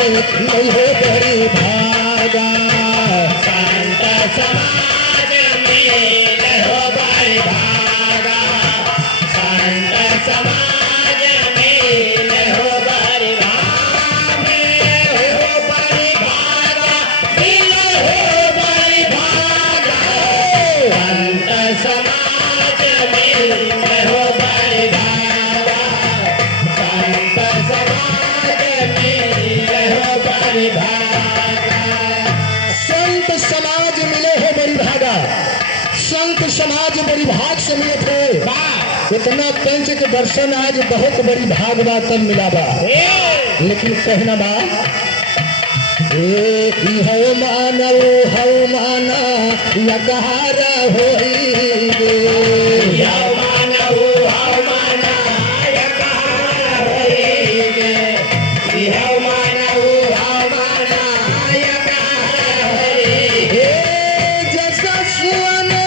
नहीं हो बड़ी भागा संत समाज में हो बड़ी भागा संत समाज में हो बड़ी भागा हो बड़ी भागा हो बड़ी भागा संत समाज में हो बड़ी भागा संत समाज में हो बड़ी भागा संत समाज मिले हो बड़ी भागा संत समाज बड़ी भाग से मिले थे इतना पंच के दर्शन आज बहुत बड़ी भाग बा तब मिला बा लेकिन कहना बा हव मानव हव माना यकहारा होई गे हव मानव हव माना यकहारा होई गे हव मानव हव माना यकहारा होई गे जैसा सुने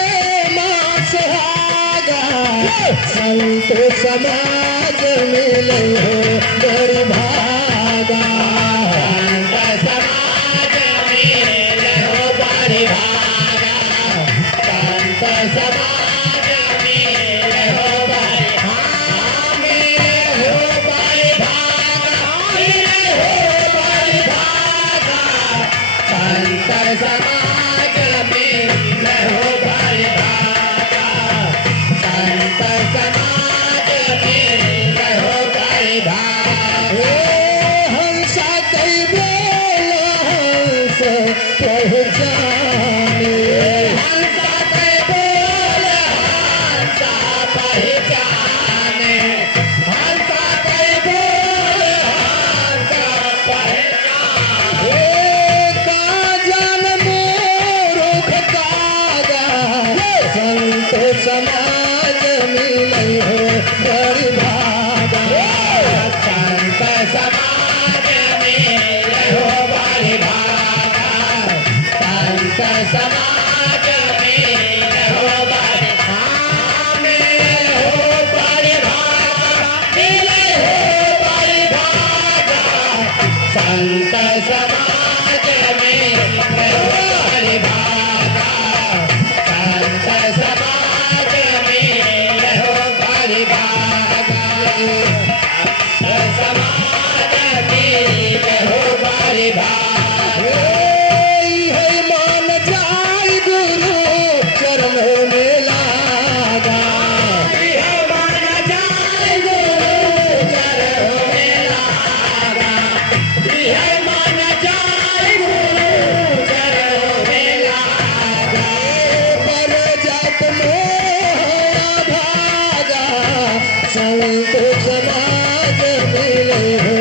मास हागा संत समाज मिले हो बड़ी भागा समाज में हो बड़ी हो बड़ी भागा हो बड़ी भागा संत समाज में हो बड़ी भागा संत समाज में हो बड़ी भागा हंसा कई बोलो हंस पहचाने समाज मिले हो बड़ी भागा संत समाज मिले हो बड़ी भागा संत समाज मिले हो बड़ी हो बड़ी भागा मिले हो बड़ी भागा संत समाज मिले हो बड़ी भागा संत समाज मान जाय गुरु चरणों में लागा मान जाय गुरु चरणों में लागा मान जाय गुरु चरणों में लागा पर जात मोह भागा संत समाज मिले हो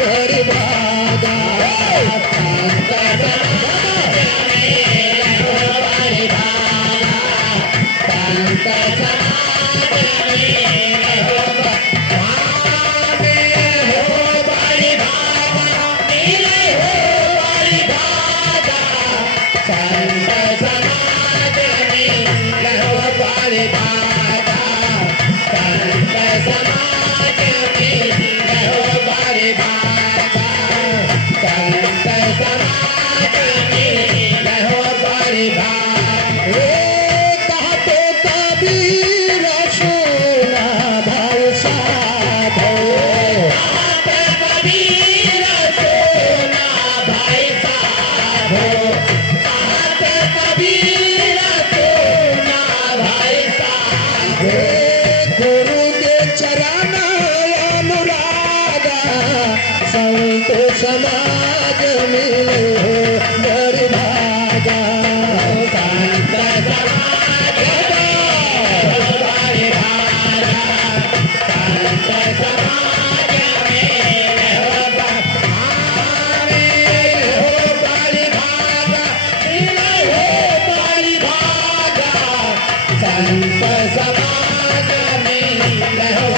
बड़ी भागा संत समाज मिले हो बड़ी भागा संत समाज मिले हो बड़ी भागा मिले हो बड़ी भागा संत समाज मिले हो बड़ी भागा संत समाज मिले हो बड़ी भागा संत समाज मिले हो बड़ी भागा कहते कबीर सुना भाई साधो कहते कबीर सुना भाई साधो कहते कबीर सुना भाई साधो गुरु के चरण अनुरागा संत समाज मिले हो बड़ी भागा संत समाज बड़ी भागा संत समाज मिले हो बड़ी भागा मिले हो बड़ी भागा संत समाज मिले हो